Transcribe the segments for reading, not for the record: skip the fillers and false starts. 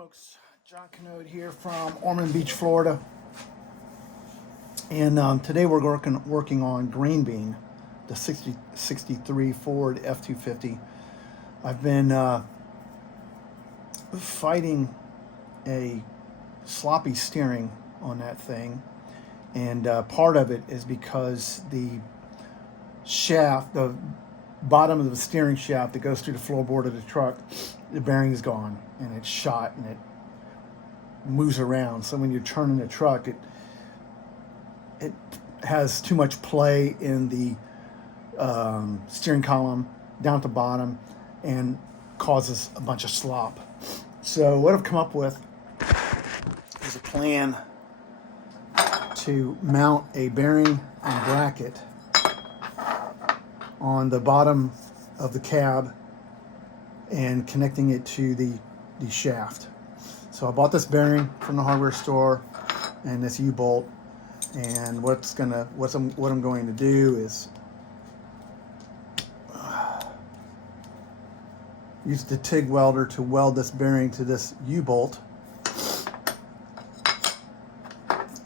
folks, John Canode here from Ormond Beach, Florida, and today we're working on Green Bean, the 63 Ford F250. I've been fighting a sloppy steering on that thing, and part of it is because the shaft, the bottom of the steering shaft that goes through the floorboard of the truck, the bearing is gone and it's shot and it moves around. So when you're turning the truck, it has too much play in the steering column down to bottom and causes a bunch of slop. So what I've come up with is a plan to mount a bearing and bracket on the bottom of the cab and connecting it to the shaft. So I bought this bearing from the hardware store and this U-bolt, and what I'm going to do is use the TIG welder to weld this bearing to this U-bolt,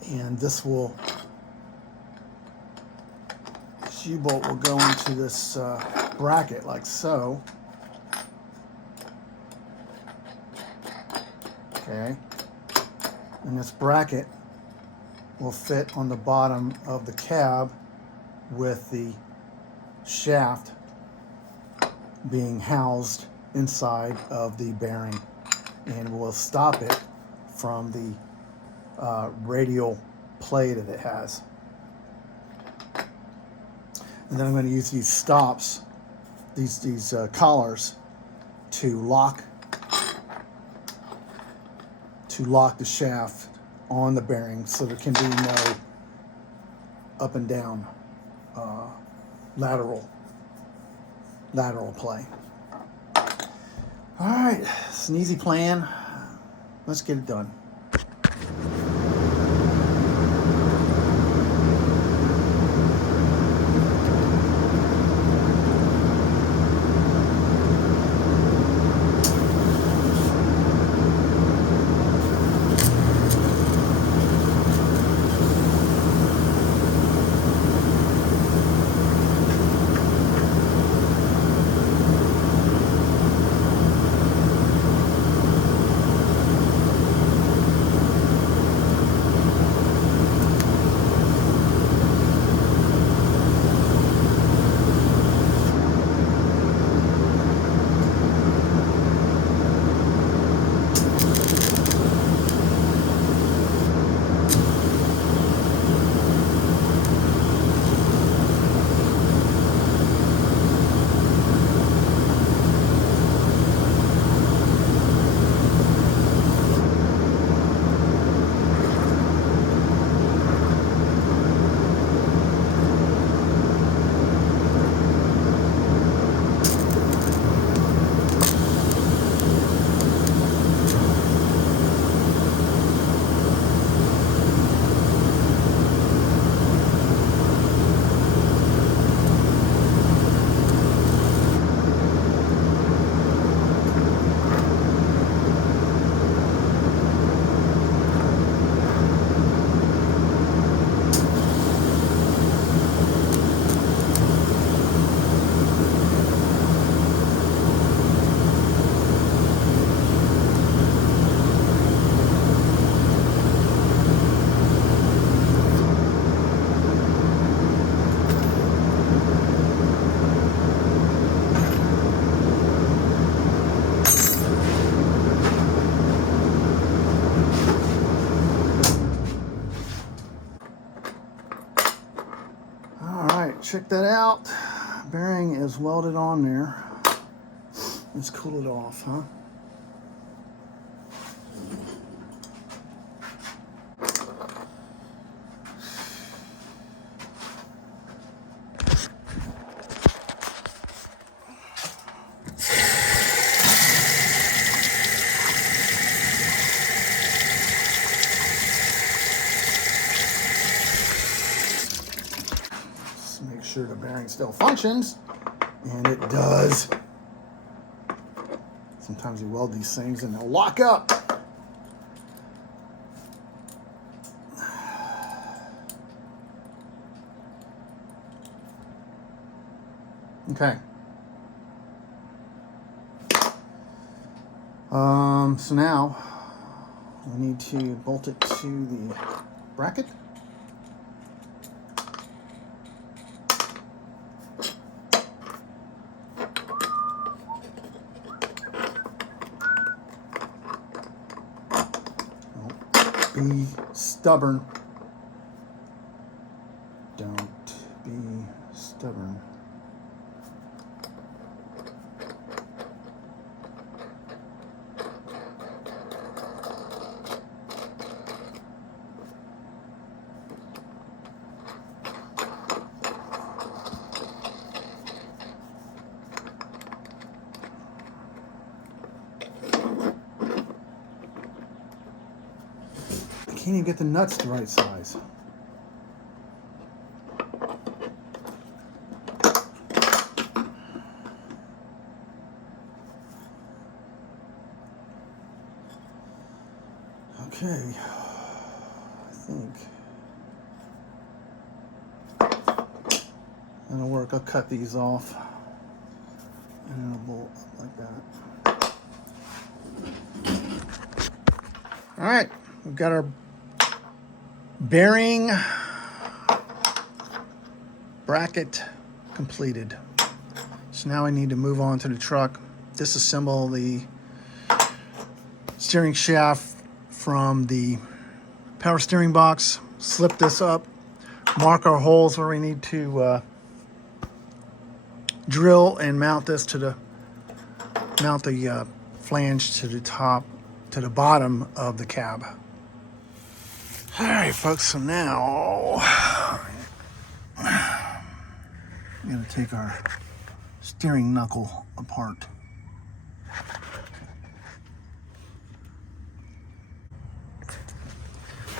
and this U-bolt will go into this bracket like so. Okay, and this bracket will fit on the bottom of the cab with the shaft being housed inside of the bearing, and will stop it from the radial play that it has. And then I'm going to use these stops, these collars, to lock the shaft on the bearing, so there can be no up and down lateral play. All right, it's an easy plan. Let's get it done. Check that out. Bearing is welded on there. Let's cool it off, huh? Make sure the bearing still functions, and it does. Sometimes you weld these things and they'll lock up. Okay. So now we need to bolt it to the bracket. Be stubborn. Don't be stubborn. I can't even get the nuts the right size. Okay, I think that'll work. I'll cut these off and it'll bolt like that. All right, we've got our bearing bracket completed. So now I need to move on to the truck, disassemble the steering shaft from the power steering box, slip this up, mark our holes where we need to drill and mount this to the flange to the top, to the bottom of the cab. All right, folks, so now we're gonna take our steering knuckle apart.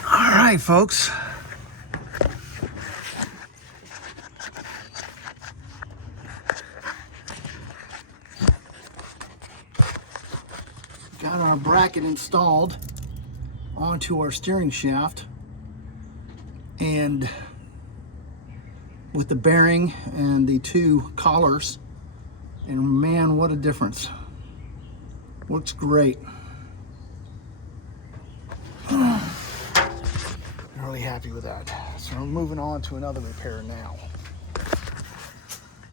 All right, folks. Got our bracket installed onto our steering shaft, and with the bearing and the two collars, and man, what a difference. Looks great. I'm really happy with that. So I'm moving on to another repair now.